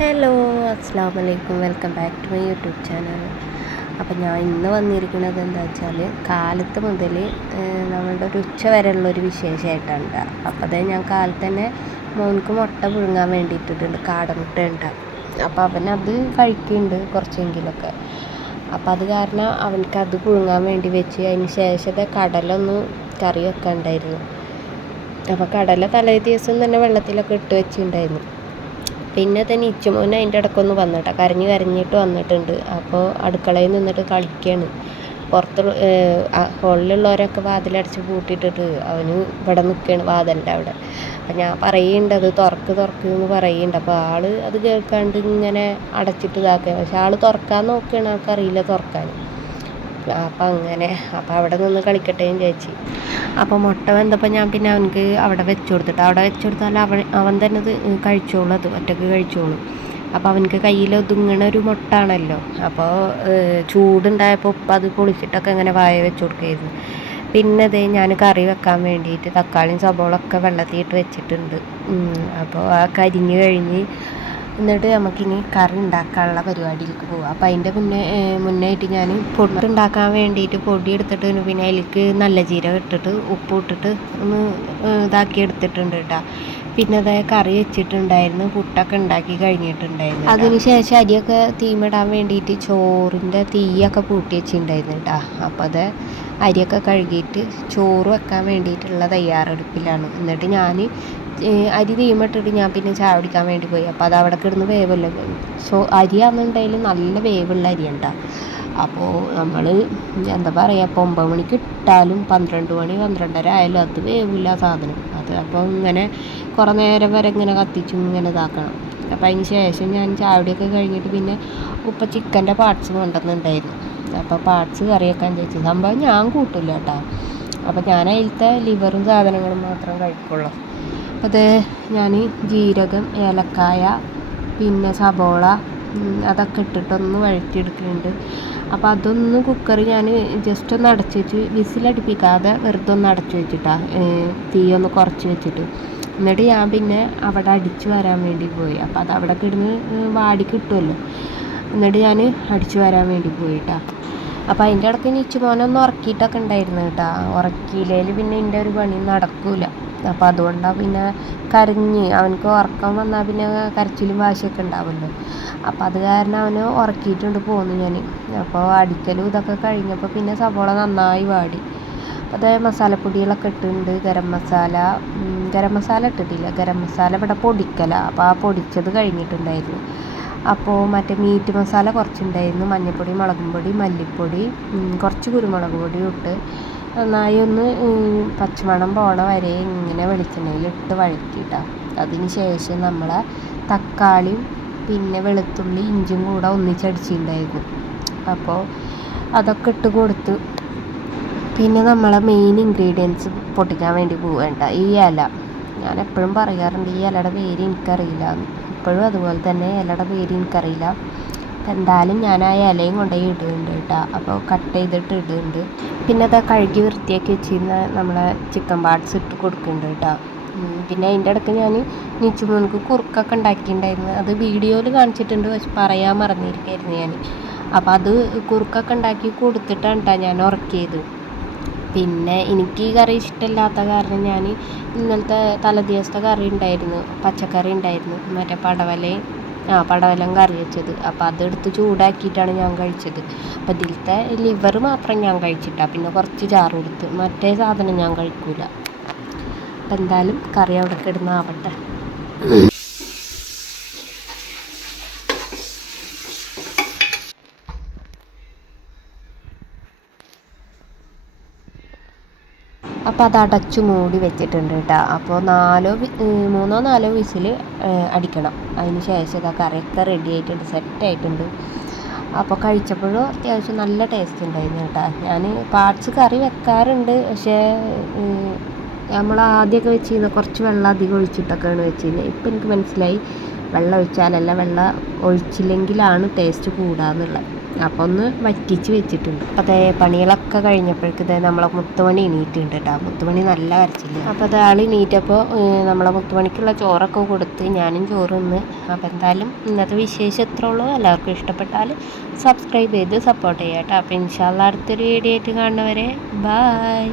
Hello, അസ്സാം വലൈക്കും. Welcome back to my YouTube channel. അപ്പോൾ ഞാൻ ഇന്ന് വന്നിരിക്കുന്നത് എന്താ വെച്ചാൽ കാലത്ത് മുതൽ നമ്മളുടെ ഒരു ഉച്ച വരെയുള്ളൊരു വിശേഷമായിട്ടാണ് കേട്ടോ. അപ്പോൾ അതേ ഞാൻ കാലത്ത് തന്നെ മോൻക്ക് മുട്ട പുഴുങ്ങാൻ വേണ്ടിയിട്ടിട്ടുണ്ട്, കാടമുട്ട ഉണ്ടാകും. അപ്പോൾ അവനത് കഴിക്കുന്നുണ്ട് കുറച്ചെങ്കിലൊക്കെ. അപ്പോൾ അത് കാരണം അവനക്കത് പുഴുങ്ങാൻ വേണ്ടി വെച്ച് അതിന് ശേഷത്തെ കടലൊന്ന് കറി വെക്കാനുണ്ടായിരുന്നു. അപ്പോൾ കടല തലേ ദിവസം തന്നെ വെള്ളത്തിലൊക്കെ ഇട്ട് വെച്ചിട്ടുണ്ടായിരുന്നു. പിന്നെ തന്നെ ഇച്ചുമോൻ അതിൻ്റെ ഇടയ്ക്കൊന്ന് വന്നിട്ടാ കരഞ്ഞിട്ട് വന്നിട്ടുണ്ട്. അപ്പോൾ അടുക്കളയിൽ നിന്നിട്ട് കളിക്കുകയാണ്. പുറത്ത് ഹോളിലുള്ളവരൊക്കെ വാതിലടച്ച് പൂട്ടിയിട്ടിട്ട് അവന് ഇവിടെ നിൽക്കുകയാണ് വാതിലിൻ്റെ അവിടെ. അപ്പം ഞാൻ പറയുന്നുണ്ട് അത് തുറക്ക് എന്ന് പറയുന്നുണ്ട്. അപ്പോൾ ആൾ അത് കേൾക്കാണ്ട് ഇങ്ങനെ അടച്ചിട്ട് ഇതാക്കുക. പക്ഷെ ആൾ തുറക്കാൻ നോക്കുകയാണ്, ആൾക്കറിയില്ല തുറക്കാൻ. അപ്പം അങ്ങനെ അവിടെ നിന്ന് കളിക്കട്ടെ എന്ന് ചേച്ചി. അപ്പോൾ മുട്ട വെന്തപ്പോൾ ഞാൻ പിന്നെ അവനക്ക് അവിടെ വെച്ച് കൊടുത്താൽ അവൻ തന്നെ അത് കഴിച്ചോളും, അത് ഒറ്റക്ക് കഴിച്ചോളും. അപ്പോൾ അവനക്ക് കയ്യിൽ ഒതുങ്ങണ ഒരു മുട്ടാണല്ലോ. അപ്പോൾ ചൂടുണ്ടായപ്പോൾ ഉപ്പ അത് പൊളിച്ചിട്ടൊക്കെ ഇങ്ങനെ വായ വെച്ച് കൊടുക്കുകയായിരുന്നു. പിന്നെ അതേ ഞാൻ കറി വെക്കാൻ വേണ്ടിയിട്ട് തക്കാളിയും സബോളൊക്കെ വെള്ളത്തിയിട്ട് വെച്ചിട്ടുണ്ട്. അപ്പോൾ ആ കരിഞ്ഞ് കഴിഞ്ഞ് എന്നിട്ട് നമുക്കിനി കറി ഉണ്ടാക്കാനുള്ള പരിപാടിയിലേക്ക് പോകാം. അപ്പോൾ അതിൻ്റെ മുന്നായിട്ട് ഞാൻ പൊടി ഉണ്ടാക്കാൻ വേണ്ടിയിട്ട് പൊടി എടുത്തിട്ട് പിന്നെ അതിലേക്ക് നല്ല ജീരകം ഇട്ടിട്ട് ഉപ്പ് ഇട്ടിട്ട് ഒന്ന് ഇതാക്കി എടുത്തിട്ടുണ്ട് കേട്ടോ. പിന്നെ അതായത് കറി വെച്ചിട്ടുണ്ടായിരുന്നു, പുട്ടൊക്കെ ഉണ്ടാക്കി കഴിഞ്ഞിട്ടുണ്ടായിരുന്നു. അതിന് ശേഷം അരിയൊക്കെ തീമിടാൻ വേണ്ടിയിട്ട് ചോറിൻ്റെ തീയൊക്കെ പൂട്ടി വെച്ചിട്ടുണ്ടായിരുന്നു കേട്ടോ. അപ്പോൾ അത് അരിയൊക്കെ കഴുകിയിട്ട് ചോറ് വെക്കാൻ വേണ്ടിയിട്ടുള്ള തയ്യാറെടുപ്പിലാണ്. എന്നിട്ട് ഞാൻ അരി തീമിട്ടിട്ട് ഞാൻ പിന്നെ ചായ കുടിക്കാൻ വേണ്ടി പോയി. അപ്പോൾ അത് അവിടെ കിടന്ന് വേവല്ലോ. അരിയാണെന്നുണ്ടെങ്കിൽ നല്ല വേവുള്ള അരിയുണ്ട. അപ്പോൾ നമ്മൾ എന്താ പറയുക, ഇപ്പോൾ 9 മണിക്ക് ഇട്ടാലും 12 മണി 12:30 ആയാലും അത് വേവില്ല സാധനം. അത് അപ്പോൾ ഇങ്ങനെ കുറേ നേരം വരെ ഇങ്ങനെ കത്തിച്ച് ഇങ്ങനെ ഇതാക്കണം. അപ്പോൾ അതിന് ശേഷം ഞാൻ ചായടിയൊക്കെ കഴിഞ്ഞിട്ട് പിന്നെ ഉപ്പ ചിക്കൻ്റെ പാർട്സ് കൊണ്ടുവന്നിട്ടുണ്ടായിരുന്നു. അപ്പോൾ പാർട്സ് കറിയൊക്കെ ചോദിച്ചു. സംഭവം ഞാൻ കൂട്ടില്ല കേട്ടോ. അപ്പോൾ ഞാൻ അതിലത്തെ ലിവറും സാധനങ്ങളും മാത്രം കഴിക്കുള്ളൂ. അപ്പോൾ അത് ഞാൻ ജീരകം, ഏലക്കായ, പിന്നെ സബോള അതൊക്കെ ഇട്ടിട്ടൊന്ന് വഴറ്റിയെടുക്കുന്നുണ്ട്. അപ്പോൾ അതൊന്ന് കുക്കർ ഞാൻ ജസ്റ്റ് ഒന്ന് അടച്ച് വെച്ച് വിസിലടുപ്പിക്കാതെ വെറുതെ ഒന്ന് അടച്ച് വെച്ചിട്ടാണ് തീയൊന്ന് കുറച്ച് വെച്ചിട്ട്. എന്നിട്ട് ഞാൻ പിന്നെ അവിടെ അടിച്ച് വരാൻ വേണ്ടി പോയി. അപ്പോൾ അത് അവിടെ കിടന്ന് വാടി കിട്ടുമല്ലോ. എന്നിട്ട് ഞാൻ അടിച്ച് വരാൻ വേണ്ടി പോയിട്ടാ. അപ്പോൾ അതിൻ്റെ ഇടയ്ക്ക് ഇച്ചുമോനൊന്ന് ഉറക്കിയിട്ടൊക്കെ ഉണ്ടായിരുന്നു കേട്ടോ. ഉറക്കിയില്ലെങ്കിൽ പിന്നെ എൻ്റെ ഒരു പണി നടക്കില്ല. അപ്പോൾ അതുകൊണ്ടാണ് പിന്നെ കരഞ്ഞ് അവനക്ക് ഉറക്കം വന്നാൽ പിന്നെ കരച്ചിലും വാശിയൊക്കെ ഉണ്ടാവുമല്ലോ. അപ്പോൾ അത് കാരണം അവന് ഉറക്കിയിട്ടുണ്ട് പോന്നു ഞാൻ. അപ്പോൾ അടിക്കലും ഇതൊക്കെ കഴിഞ്ഞപ്പോൾ പിന്നെ സവോള നന്നായി വാടി. അപ്പോൾ അത് മസാലപ്പൊടികളൊക്കെ ഇട്ടിട്ടുണ്ട്. ഗരം മസാല ഇട്ടിട്ടില്ല. ഗരം മസാല ഇവിടെ പൊടിക്കല. അപ്പോൾ ആ പൊടിച്ചത് കഴിഞ്ഞിട്ടുണ്ടായിരുന്നു. അപ്പോൾ മറ്റേ മീറ്റ് മസാല കുറച്ചുണ്ടായിരുന്നു. മഞ്ഞൾപ്പൊടി, മുളകും പൊടി, മല്ലിപ്പൊടി, കുറച്ച് കുരുമുളക് പൊടി ഇട്ട് നന്നായി ഒന്ന് പച്ചമണം പോണ വരെ ഇങ്ങനെ വെളിച്ചെണ്ണയിലിട്ട് വഴറ്റിയിട്ടാണ്. അതിന് ശേഷം നമ്മൾ തക്കാളിയും പിന്നെ വെളുത്തുള്ളി ഇഞ്ചും കൂടെ ഒന്നിച്ചടിച്ചിട്ടുണ്ടായിരുന്നു. അപ്പോൾ അതൊക്കെ ഇട്ട് കൊടുത്ത് പിന്നെ നമ്മളെ മെയിൻ ഇൻഗ്രീഡിയൻസ് പൊട്ടിക്കാൻ വേണ്ടി പോവേണ്ട ഈ ഇല. ഞാൻ എപ്പോഴും പറയാറുണ്ട് ഈ ഇലയുടെ പേര് എനിക്കറിയില്ല. ഇപ്പോഴും അതുപോലെ തന്നെ ഇലയുടെ പേര് എനിക്കറിയില്ല. എന്തായാലും ഞാൻ ആ ഇലയും കൊണ്ടുപോയി ഇടുന്നുണ്ട് കേട്ടോ. അപ്പോൾ കട്ട് ചെയ്തിട്ട് ഇടുന്നുണ്ട്. പിന്നെ അത് കഴുകി വൃത്തിയാക്കി വെച്ചിരുന്ന നമ്മളെ ചിക്കൻ പാർട്സ് ഇട്ട് കൊടുക്കുന്നുണ്ട് കേട്ടോ. പിന്നെ അതിൻ്റെ ഇടയ്ക്ക് ഞാൻ നിച്ചുമോൾക്ക് കുറുക്കൊക്കെ ഉണ്ടാക്കിയിട്ടുണ്ടായിരുന്നു. അത് വീഡിയോയിൽ കാണിച്ചിട്ടുണ്ട്, പക്ഷെ പറയാൻ മറന്നിരിക്കുകയായിരുന്നു ഞാൻ. അപ്പോൾ അത് കുറുക്കൊക്കെ ഉണ്ടാക്കി കൊടുത്തിട്ടാണ് കേട്ടോ ഞാൻ ഉറക്കിയത്. പിന്നെ എനിക്ക് ഈ കറി ഇഷ്ടമില്ലാത്ത കാരണം ഞാൻ ഇന്നലത്തെ തലേദിവസത്തെ കറി ഉണ്ടായിരുന്നു, പച്ചക്കറി ഉണ്ടായിരുന്നു, മറ്റേ പടവലം കറി വെച്ചത്. അപ്പോൾ അതെടുത്ത് ചൂടാക്കിയിട്ടാണ് ഞാൻ കഴിച്ചത്. അപ്പോൾ ഇതിലത്തെ ലിവർ മാത്രം ഞാൻ കഴിച്ചിട്ടാണ്. പിന്നെ കുറച്ച് ചാറ് കൊടുത്ത്, മറ്റേ സാധനം ഞാൻ കഴിക്കൂല. അപ്പം എന്തായാലും കറി അവിടെ കിടന്നാവട്ടെ. അപ്പോൾ അത് അടച്ചു മൂടി വെച്ചിട്ടുണ്ട് കേട്ടോ. അപ്പോൾ 3-4 വിസിൽ അടിക്കണം. അതിന് ശേഷം ഇതാ കറിയൊക്കെ റെഡി ആയിട്ടുണ്ട്, സെറ്റായിട്ടുണ്ട്. അപ്പോൾ കഴിച്ചപ്പോഴും അത്യാവശ്യം നല്ല ടേസ്റ്റ് ഉണ്ടായിരുന്നു കേട്ടോ. ഞാൻ പാർട്സ് കറി വെക്കാറുണ്ട്, പക്ഷേ നമ്മൾ ആദ്യമൊക്കെ വെച്ചിരുന്ന കുറച്ച് വെള്ളം അധികം ഒഴിച്ചിട്ടൊക്കെയാണ് വെച്ചിരുന്നത്. ഇപ്പം എനിക്ക് മനസ്സിലായി വെള്ളം ഒഴിച്ചാലല്ല, വെള്ളം ഒഴിച്ചില്ലെങ്കിലാണ് ടേസ്റ്റ് കൂടാന്നുള്ളത്. അപ്പോൾ ഒന്ന് വറ്റിച്ച് വെച്ചിട്ടുണ്ട്. അപ്പോൾ അതേ പണികളൊക്കെ കഴിഞ്ഞപ്പോഴേക്ക് ഇതേ നമ്മളെ മുത്തുമണി എണീറ്റുണ്ട് കേട്ടോ. മുത്തുമണി നല്ല കരച്ചില്ല. അപ്പോൾ അത് ആൾ എണീറ്റപ്പോൾ നമ്മളെ മുത്തുമണിക്കുള്ള ചോറൊക്കെ കൊടുത്ത് ഞാനും ചോറ് തിന്ന്. അപ്പോൾ എന്തായാലും ഇന്നത്തെ വിശേഷം എത്ര ഉള്ളൂ. എല്ലാവർക്കും ഇഷ്ടപ്പെട്ടാൽ സബ്സ്ക്രൈബ് ചെയ്ത് സപ്പോർട്ട് ചെയ്യാം കേട്ടോ. അപ്പോൾ ഇൻഷാ അല്ലാഹ് അടുത്തൊരു വീഡിയോ ആയിട്ട് കാണുന്നവരെ ബായ്.